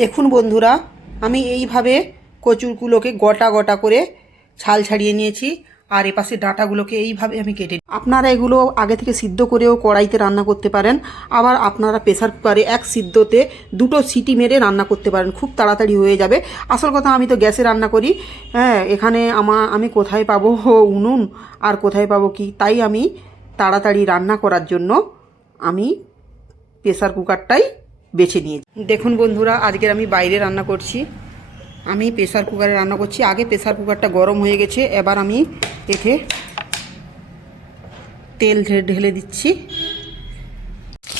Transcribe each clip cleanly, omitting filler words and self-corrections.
দেখুন বন্ধুরা, আমি এইভাবে কচুরগুলোকে গোটা গোটা করে ছাল ছাড়িয়ে নিয়েছি। আর এপাশে ডাঁটাগুলোকে এইভাবে আমি কেটে, আপনারা এগুলো আগে থেকে সিদ্ধ করেও কড়াইতে রান্না করতে পারেন। আবার আপনারা প্রেসার কুকারে এক সিদ্ধতে 2টো সিটি মেরে রান্না করতে পারেন, খুব তাড়াতাড়ি হয়ে যাবে। আসল কথা, আমি তো গ্যাসে রান্না করি। হ্যাঁ, এখানে আমি কোথায় পাবো উনুন আর কোথায় পাবো কি, তাই আমি তাড়াতাড়ি রান্না করার জন্য আমি প্রেসার কুকারটাই বেছে নিয়েছি। দেখুন বন্ধুরা, আজকের আমি বাইরে রান্না করছি। আমি প্রেসার কুকারে রান্না করছি। আগে প্রেসার কুকারটা গরম হয়ে গেছে, এবার আমি এতে তেল ঢেলে দিচ্ছি।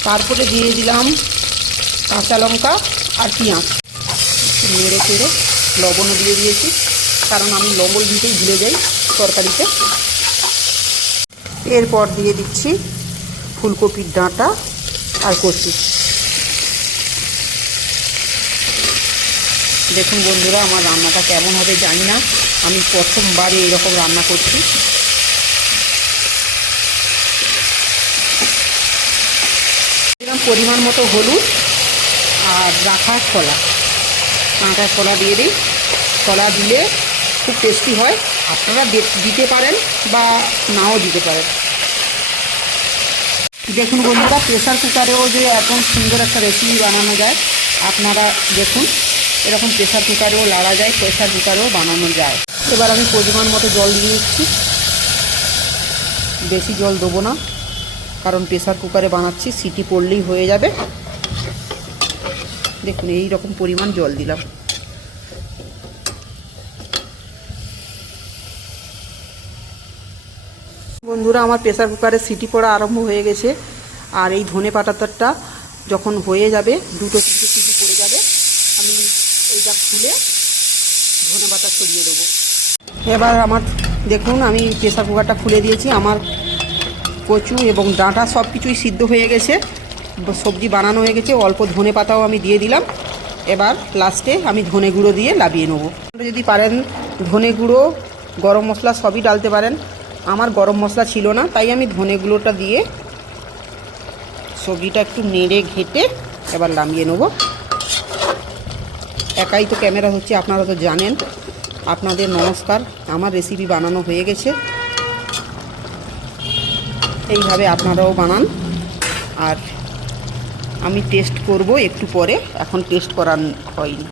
তারপরে দিয়ে দিলাম কাঁচা লঙ্কা আর পেঁয়াজ, নেড়ে চেড়ে লবণও দিয়ে দিয়েছি, কারণ আমি লবণ দিতেই ভুলে যাই তরকারিতে। এরপর দিয়ে দিচ্ছি ফুলকপির ডাঁটা আর কচু। দেখুন বন্ধুরা, আমার রান্নাটা কেমন হবে জানি না, আমি প্রথমবারে এরকম রান্না করছি। দিলাম পরিমাণ মতো হলুদ আর রাখা ছোলা, কাঁচা ছোলা দিয়ে দিই। ছোলা দিলে খুব টেস্টি হয়, আপনারা দিতে পারেন বা নাও দিতে পারেন। দেখুন বন্ধুরা, প্রেসার কুকারেও যে এখন সুন্দর একটা রেসিপি বানানো যায়, আপনারা দেখুন এরকম প্রেসার কুকারেও লাড়া যায়, প্রেসার কুকারেও বানানো যায়। এবার আমি পরিমাণ মতো জল দিয়ে দিচ্ছি। বেশি জল দেবো না, কারণ প্রেসার কুকারে বানাচ্ছি, সিটি পড়লেই হয়ে যাবে। দেখুন এই রকম পরিমাণ জল দিলাম। বন্ধুরা, আমার প্রেসার কুকারে সিটি পড়া আরম্ভ হয়ে গেছে। আর এই ধনে পাতাটা যখন হয়ে যাবে, 2টো সিটি পড়ে যাবে, আমি এইটা খুলে ধনে পাতা ছড়িয়ে দেবো। এবার আমার দেখুন, আমি প্রেসার কুকারটা খুলে দিয়েছি। আমার কচু এবং ডাঁটা সব কিছুই সিদ্ধ হয়ে গেছে, সবজি বানানো হয়ে গেছে। অল্প ধনে পাতাও আমি দিয়ে দিলাম। এবার লাস্টে আমি ধনে গুঁড়ো দিয়ে লাবিয়ে নেবো। যদি পারেন ধনে গুঁড়ো, গরম মশলা সবই ডালতে পারেন। আমার গরম মশলা ছিল না, তাই আমি ধনে গুঁড়োটা দিয়ে সবজিটা একটু নেড়ে ঘেটে এবার নামিয়ে নেব। একাই তো ক্যামেরা হচ্ছে, আপনারা তো জানেন। আপনাদের নমস্কার, আমার রেসিপি বানানো হয়ে গেছে। এইভাবে আপনারাও বানান। আর আমি টেস্ট করব একটু পরে, এখন টেস্ট করা হয়নি।